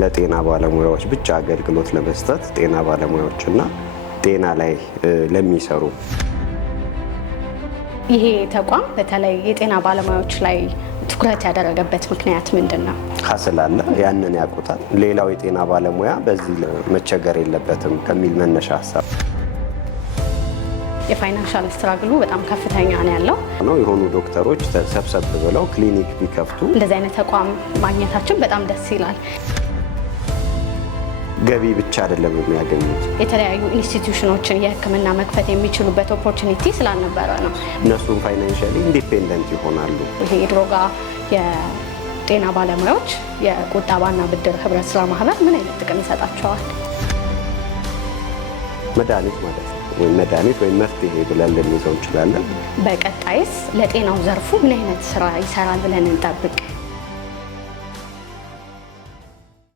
ለጤና ባለሙያዎች ብቻ አገልግሎት ለመስጠት ጤና ባለሙያዎችና ጤና ላይ ለሚሰሩ ይሄ ተቋም በተለይ የጤና ባለሙያዎች ላይ ትኩረት ያደረገበት ምክንያት ምንድነው? ሀስል አለ፣ ያንን ያውቁታል። ሌላው የጤና ባለሙያ በዚህ መቸገር የለበትም ከሚል መነሻ ሀሳብ የፋይናንሻል ስትራግሉ በጣም ከፍተኛ ነው ያለው ነው። የሆኑ ዶክተሮች ሰብሰብ ብለው ክሊኒክ ቢከፍቱ እንደዚህ አይነት ተቋም ማግኘታችን በጣም ደስ ይላል። ገቢ ብቻ አይደለም የሚያገኙት፣ የተለያዩ ኢንስቲትዩሽኖችን የሕክምና መክፈት የሚችሉበት ኦፖርቹኒቲ ስላልነበረ ነው። እነሱም ፋይናንሻሊ ኢንዲፔንደንት ይሆናሉ። ይሄ የድሮጋ የጤና ባለሙያዎች የቁጠባና ብድር ህብረት ስራ ማህበር ምን አይነት ጥቅም ይሰጣቸዋል? መድኃኒት ማለት ነው ወይ መድኃኒት ወይ መፍትሄ ብለን ልንይዘው እንችላለን። በቀጣይስ ለጤናው ዘርፉ ምን አይነት ስራ ይሰራል ብለን እንጠብቅ?